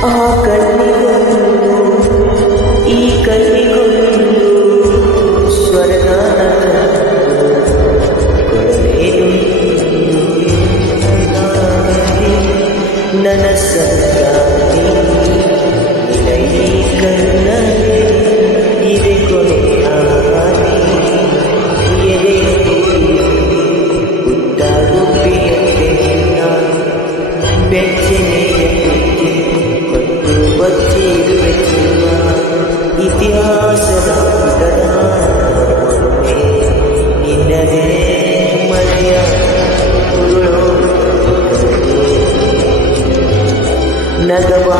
ಆ ಕಣ್ಣಿಗೊಂದು ಈ ಕಣ್ಣಿಗೊಂದು ಸ್ವರ್ಗಾನ ನನ್ನ ಸಂಗಾತಿ ನಿನಗೆ ಕಣ್ಣಲ್ಲಿ ಇದೆ ಕೊನೆಯ ಎದೆ ಹುಟ್ಟಾಗುಪ್ಪಿಯಂತೆ ಬೆಚ್ಚನೆಯ ಕೊಟ್ಟು ಬಚ್ಚಿರುವೆ ಚಿನ್ನ ಇತಿಹಾಸದ ಪುಟನೇ ನಿನ್ನದೇ ಮನೆಯ ಉರುಳೋ ನಗವಾ